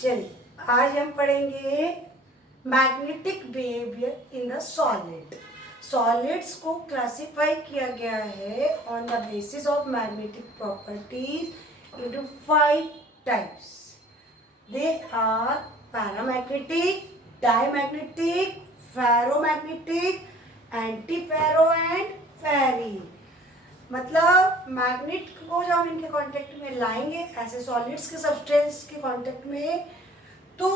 चलिए आज हम पढ़ेंगे magnetic behaviour in the solid. Solids को क्लासिफाई किया गया है on the basis of magnetic properties into 5 types. They are paramagnetic, diamagnetic, ferromagnetic, antiferro and ferri. मतलब मैग्नेट को जब हम इनके कांटेक्ट में लाएंगे ऐसे सॉलिड्स के सब्सटेंस के कांटेक्ट में, तो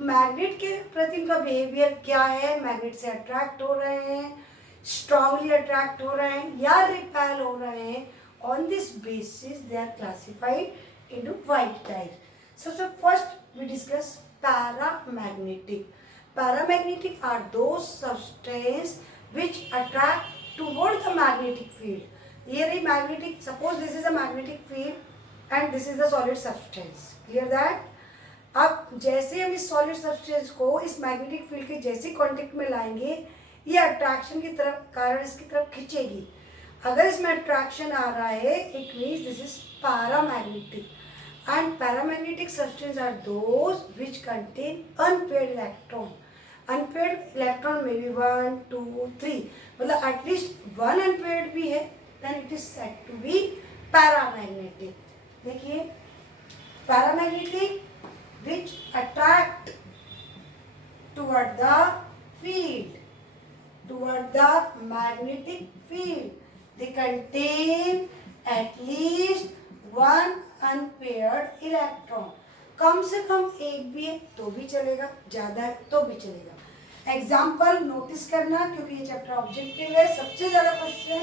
मैग्नेट के प्रति इनका बिहेवियर क्या है, मैग्नेट से अट्रैक्ट हो रहे हैं, स्ट्रांगली अट्रैक्ट हो रहे हैं या रिपेल हो रहे हैं। On this basis they are classified into 5 types. सबसे first we discuss paramagnetic. Paramagnetic are those substance which attract toward the magnetic field. ये रही magnetic, suppose this is a magnetic field and this is the solid substance. Clear that? अब जैसे हम इस solid substance को इस magnetic field के जैसे कांटेक्ट में लाएंगे, ये अट्रैक्शन की तरफ कारण इसकी तरफ खींचेगी। अगर इसमें अट्रैक्शन आ रहा है, it means this is paramagnetic. And paramagnetic substance are those which contain unpaired electron. Unpaired electron में भी 1, 2, 3, मतलब एटलीस्ट 1 अनपेयर्ड भी है, then it is said to be paramagnetic. देखिए paramagnetic which attract toward the field, toward the magnetic field. They contain at least 1 unpaired electron. कम से कम एक भी है तो भी चलेगा, ज़्यादा है तो भी चलेगा। एग्जाम्पल नोटिस करना क्योंकि ये चैप्टर ऑब्जेक्टिव है। सबसे ज़्यादा क्वेश्चन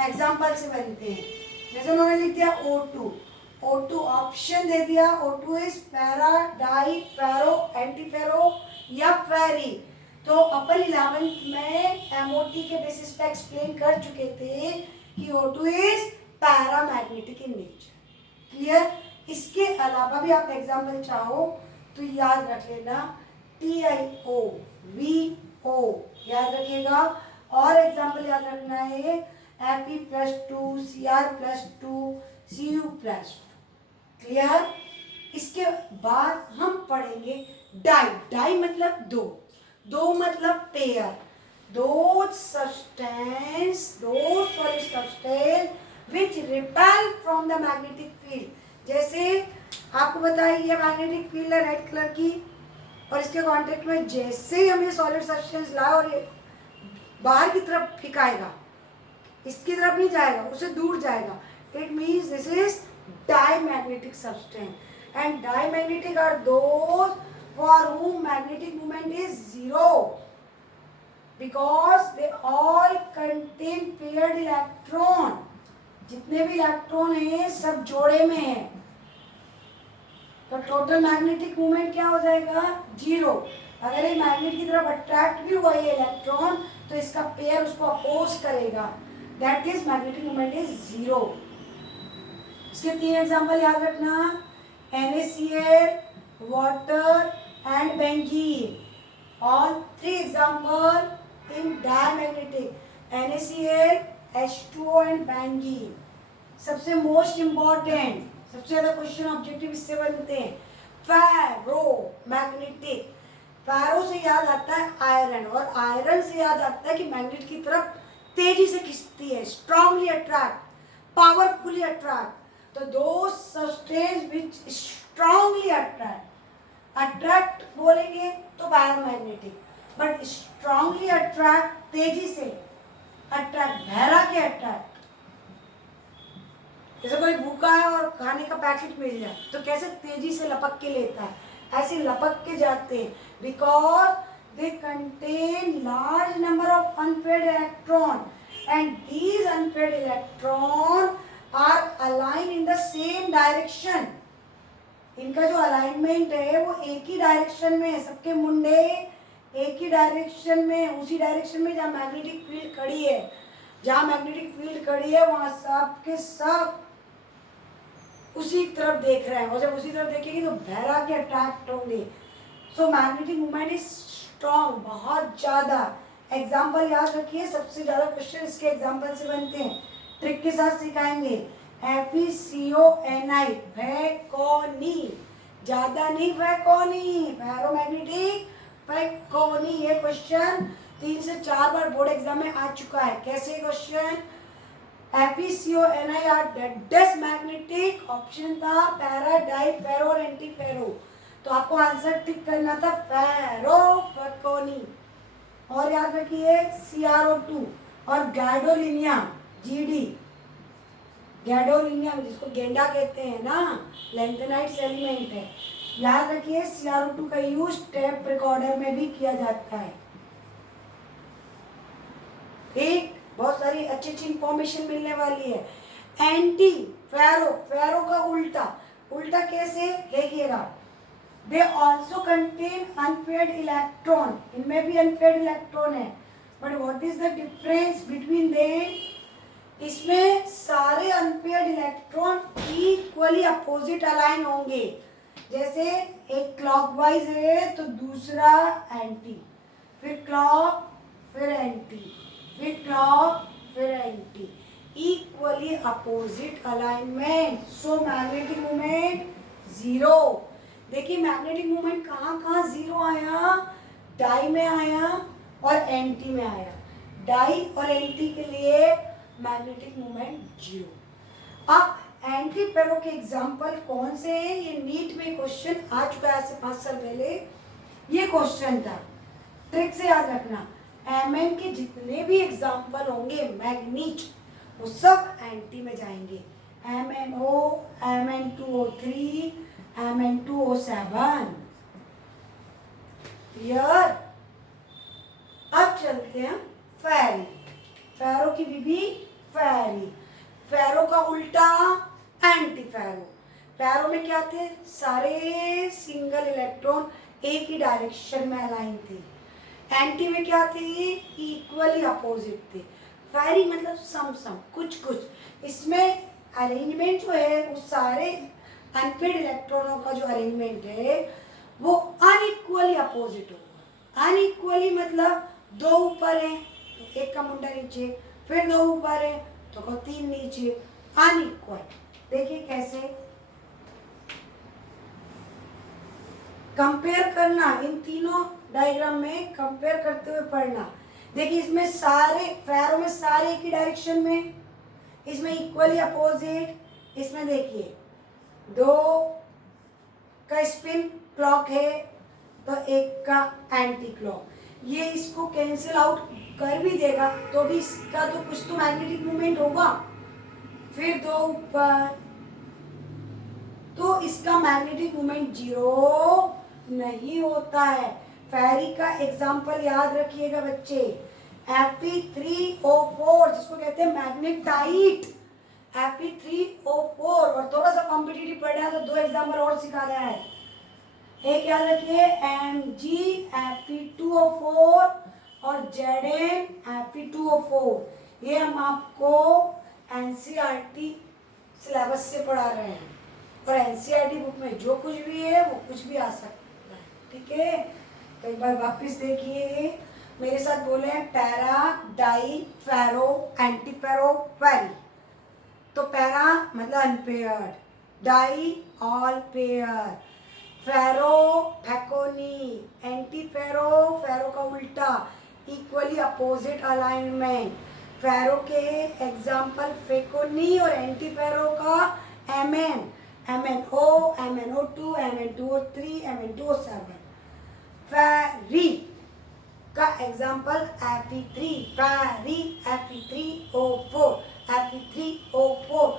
एग्जाम्पल से बनते हैं। जैसे उन्होंने लिख दिया O2, O2 ऑप्शन दे दिया, O2 इज पैरा, डाई, फेरो, एंटीफेरो या फेरी। तो अपन 11th में MOT के बेसिस पे एक्सप्लेन कर चुके थे कि O2 is paramagnetic in nature. Clear? इसके अलावा भी आप एग्जाम्पल चाहो तो याद रख लेना, TiO, VO याद रखिएगा। और एग्जाम्पल याद रखना है Fe+2, Cr+2, Cu+2। क्लियर? इसके बाद हम पढ़ेंगे डाई। डाई मतलब दो, दो मतलब पेयर। दो सब्सटेंस, दो solid substance which repel from the magnetic field. जैसे आपको बताया ये मैग्नेटिक फील्ड है रेड कलर की, और इसके कांटेक्ट में जैसे ही हम ये सॉलिड सब्सटेंस लाए और ये बाहर की तरफ फेंकाएगा, इसकी तरफ नहीं जाएगा, उससे दूर जाएगा। It means this is diamagnetic substance. And diamagnetic are those for whom magnetic moment is 0 because they all contain paired electron। जितने भी इलेक्ट्रॉन हैं सब जोड़े में हैं, तो टोटल मैग्नेटिक मोमेंट क्या हो जाएगा? 0। अगर ये मैग्नेट की तरफ अट्रैक्ट भी हुआ ये इलेक्ट्रॉन तो इसका पेयर उसको अपोज करेगा, that is magnetic moment is 0। इसके 3 एग्जाम्पल याद रखना, NaCl, water and benzene. All 3 example in diamagnetic, NaCl, H2O and benzene. सबसे मोस्ट इम्पॉर्टेंट, सबसे ज़्यादा क्वेश्चन ऑब्जेक्टिव इससे बनते हैं। फेरोमैग्नेटिक, फेरो से याद आता है आयरन, और आयरन से याद आता है कि मैग्नेट की तरफ तेजी से खींचती है, स्ट्रांगली अट्रैक्ट, पावरफुली अट्रैक्ट। तो दो substance which strongly attract, attract बोलेंगे तो पैरामैग्नेटिक, बट स्ट्रांगली अट्रैक्ट, तेजी से अट्रैक्ट, भैरा के अट्रैक्ट। जैसे कोई भूखा है और खाने का पैकेट मिल जाए तो कैसे तेजी से लपक के लेता है, ऐसे लपक के जाते हैं, because they contain large number of unpaired electron and these unpaired electron are aligned in the same direction। इनका जो अलाइनमेंट है वो एक ही डायरेक्शन में है, सबके मुंडे एक ही डायरेक्शन में, उसी डायरेक्शन में जहाँ मैग्नेटिक फील्ड खड़ी है। जहाँ मैग्नेटिक फील्ड खड़ी है वहाँ सब के सब उसी तरफ देख रहे हैं, और जब उसी तरफ देखेंगे तो भैरा के अट्रैक्ट होंगे। So magnetic movement is strong, बहुत ज़्यादा। एग्जाम्पल याद रखिए, सबसे ज़्यादा क्वेश्चन इसके एग्जाम्पल से बनते हैं। ट्रिक के साथ सिखाएंगे। FeCO2, भैकोनी। ज्यादा नहीं, फेकोनी, फेरोमैग्नेटिक फेकोनी। ये क्वेश्चन 3 से 4 बार बोर्ड एग्जाम में आ चुका है। कैसे क्वेश्चन? FeCO डेडेस्ट मैग्नेटिक, ऑप्शन था पैरा, डाई, फेरो और एंटी फेरो। तो आपको आंसर टिक करना था फेरो फेकोनी। और याद रखिए CrO2 और गैडोलिनिया GD, गैडोलिनियम जिसको गेंडा कहते हैं ना, लैंथेनाइट्स एलिमेंट है। याद रखिए CrO2 का यूज टेप रिकॉर्डर में भी किया जाता है। ठीक, बहुत सारी अच्छी अच्छी इंफॉर्मेशन मिलने वाली है। एंटी फेरो, फेरो का उल्टा, उल्टा कैसे देखिएगा, they also contain unpaired electron, इनमें भी अनपेयर्ड इलेक्ट्रॉन है, but what is the difference between them? इसमें सारे unpaired electron equally opposite align होंगे। जैसे एक क्लॉकवाइज है तो दूसरा एंटी, फिर क्लॉक, फिर एंटी, फिर क्लॉक, फिर anti, equally opposite alignment. So magnetic moment zero. देखिए मैग्नेटिक मोमेंट कहाँ कहाँ जीरो आया? डाई में आया और एंटी में आया। डाई और एंटी के लिए मैग्नेटिक मोमेंट जीरो। अब एंटी फेरो के एग्जाम्पल कौन से हैं? ये नीट में क्वेश्चन आ चुका है आज से 5 साल पहले। ये क्वेश्चन था, ट्रिक से याद रखना। Mn के जितने भी एग्जाम्पल होंगे मैग्नीज, वो सब एंटी में जाएंगे। MnO, Mn2O3, Mn2O7। क्लियर? अब चलते हैं फेरी। फेरो की बीबी फेरी। फेरो का उल्टा एंटी फेरो। फेरो में क्या थे? सारे सिंगल इलेक्ट्रॉन एक ही डायरेक्शन में अलाइन थे। एंटी में क्या थे? इक्वली अपोजिट थे। फेरी मतलब सम सम, कुछ कुछ। इसमें अरेंजमेंट जो है वो सारे अनपेयर्ड इलेक्ट्रॉनों का जो अरेंजमेंट है वो अनइक्वली अपोजिट होगा। अनइक्वली मतलब दो ऊपर हैं तो एक का मुंडा नीचे, फिर दो ऊपर है तो 3 नीचे, अनइक्वल। देखिए कैसे कंपेयर करना, इन तीनों डायग्राम में कंपेयर करते हुए पढ़ना। देखिए इसमें सारे फेरो में सारे एक ही डायरेक्शन में, इसमें इक्वली अपोजिट। इसमें देखिए 2 का स्पिन क्लॉक है तो एक का एंटी क्लॉक। ये इसको कैंसिल आउट कर भी देगा तो भी इसका तो कुछ तो मैग्नेटिक मूवमेंट होगा। फिर 2 ऊपर तो इसका मैग्नेटिक मूवमेंट जीरो नहीं होता है। फेरी का एग्जांपल याद रखिएगा बच्चे, Fe3O4 जिसको कहते हैं मैग्नेटाइट। Fe3O4 और थोड़ा सा कॉम्पिटिटिव पढ़ना है तो 2 एग्जांपल और सिखा रहा है। एक याद रखिए Mg Fe2O4 और Zn Fe2O4। ये हम आपको NCERT सिलेबस से पढ़ा रहे हैं और NCERT बुक में जो कुछ भी है वो कुछ भी आ सकता है। ठीक है, तो एक बार वापस देखिए, मेरे साथ बोले हैं पैरा, डाई, फेरो, एंटी फेरो, फेरी। तो पैरा मतलब अनपेयर्ड, डाई ऑल पेयर, फेरो फेकोनी, एंटी फेरो फेरो का उल्टा इक्वली अपोजिट अलाइनमेंट। फेरो के एग्जाम्पल फेकोनी और एंटी फेरो का Mn, MnO, MnO2, Mn2O3, Mn2O7। फेरी का एग्जाम्पल Fe3, फेरी Fe3O4, Fe3O4,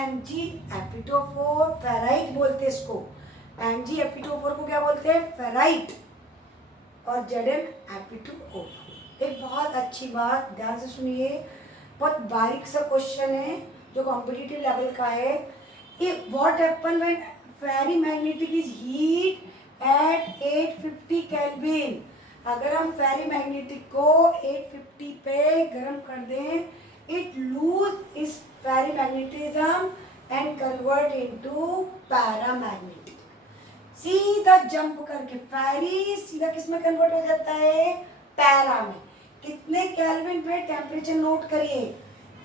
Mg Fe2O4 ferrite बोलते इसको। Mg Fe2O4 को क्या बोलते हैं? फेराइट। और Zn Fe2O4। एक बहुत अच्छी बात ध्यान से सुनिए, बहुत बारीक सा क्वेश्चन है जो कॉम्पिटिटिव लेवल का है। What happen when ferrimagnetic is heat at 850 kelvin. अगर हम फेरी मैग्नेटिक को 850 पे गर्म कर दें, it lose is ferri magnetism and convert into paramagnetic. सीधा जंप करके फेरी सीधा किस में कन्वर्ट हो जाता है? पैरा में। कितने केल्विन पे? टेम्परेचर नोट करिए,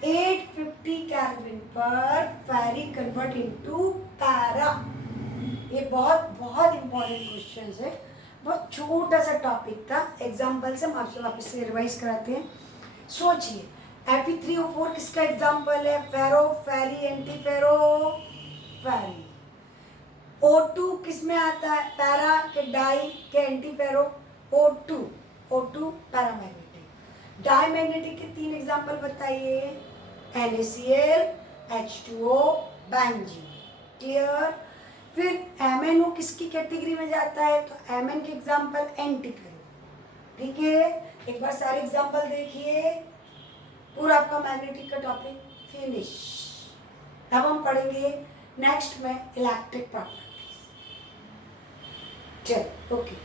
850 केल्विन पर फेरी कन्वर्ट इनटू पैरा। ये बहुत बहुत इम्पोर्टेंट क्वेश्चन है, बहुत छोटा सा टॉपिक था, एग्जाम्पल से हम आपसे वापस से रिवाइज कराते हैं। सोचिए Fe3O4 किसका एग्जाम्पल है? फेरो, फेरी, एंटी फेरो, फेरी। O2 किस में आता है? पैरा के डाई के anti ferro, O2 paramagnetic. Diamagnetic के 3 एग्जाम्पल बताइए, NaCl, H2O, बेंजीन। क्लियर? फिर MnO किसकी कैटेगरी में जाता है? तो Mn के एग्जाम्पल एंटी फेरो। ठीक है, एक बार सारे एग्जाम्पल देखिए, पूरा आपका मैग्नेटिक का टॉपिक फिनिश। अब हम पढ़ेंगे नेक्स्ट में इलेक्ट्रिक प्रॉपर्टीज। चलो, ओके।